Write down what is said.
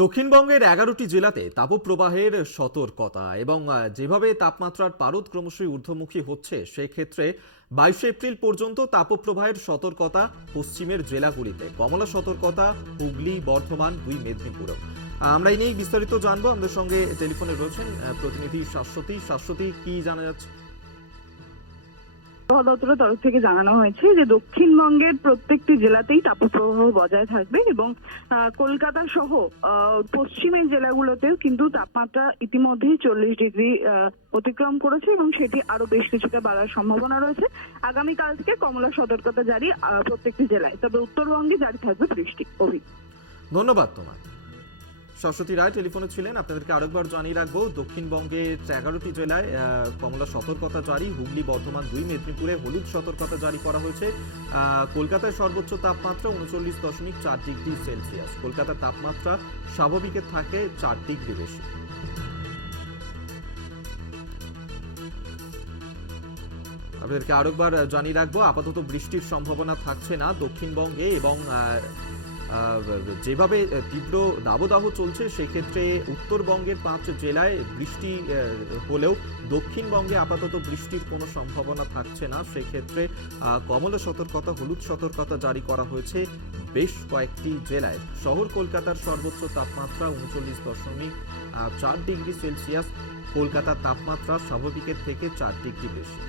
দক্ষিণবঙ্গের ১১টি জেলাতে তাপপ্রবাহের সতর্কতা এবং যেভাবে তাপমাত্রার পারদ ক্রমশই ঊর্ধ্বমুখী হচ্ছে সেক্ষেত্রে ২২ এপ্রিল পর্যন্ত তাপপ্রবাহের সতর্কতা পশ্চিমের জেলাগুলিতে, কমলা সতর্কতা হুগলি, বর্ধমান, দুই মেদিনীপুরেও। আমরা এই নিয়েই বিস্তারিত জানবো। আমাদের সঙ্গে টেলিফোনে রয়েছেন প্রতিনিধি শাশ্বতী। কি জানা যাচ্ছে? আবহাওয়া দপ্তরের তরফ থেকে জানানো হয়েছে যে দক্ষিণবঙ্গের প্রত্যেকটি জেলাতেই তাপপ্রবাহ বজায় থাকবে এবং কলকাতা সহ পশ্চিমের জেলাগুলোতেও কিন্তু তাপমাত্রা ইতিমধ্যেই 40 ডিগ্রি অতিক্রম করেছে এবং সেটি আরো বেশ কিছুটা বাড়ার সম্ভাবনা রয়েছে। আগামীকাল থেকে কমলা সতর্কতা জারি প্রত্যেকটি জেলায়, তবে উত্তরবঙ্গে জারি থাকবে বৃষ্টি। ধন্যবাদ তোমার। শাশ্বতী রায় টেলিফোনে ছিলেন। আপনাদেরকে আরেকবার জানিয়ে রাখবো, দক্ষিণবঙ্গের ১১টি জেলায় কমলা সতর্কতা জারি, হুগলি, বর্ধমান, দুই মেদিনীপুরে হলুদ সতর্কতা জারি করা হয়েছে। কলকাতায় সর্বোচ্চ তাপমাত্রা ৩৯.৪ ডিগ্রি সেলসিয়াস। কলকাতার তাপমাত্রা স্বাভাবিকের থাকে ৪ ডিগ্রি বেশি। আপনাদেরকে আরেকবার জানিয়ে রাখবো, আপাতত বৃষ্টির সম্ভাবনা থাকছে না দক্ষিণবঙ্গে এবং যেভাবে তীব্র দাবদাহ চলছে সেক্ষেত্রে উত্তরবঙ্গের ৫ জেলায় বৃষ্টি হলেও দক্ষিণবঙ্গে আপাতত বৃষ্টির কোনো সম্ভাবনা থাকছে না। সেক্ষেত্রে কমলা সতর্কতা, হলুদ সতর্কতা জারি করা হয়েছে বেশ কয়েকটি জেলায়। শহর কলকাতার সর্বোচ্চ তাপমাত্রা ৩৯.৪ ডিগ্রি সেলসিয়াস। কলকাতার তাপমাত্রা স্বাভাবিকের থেকে ৪ ডিগ্রি বেশি।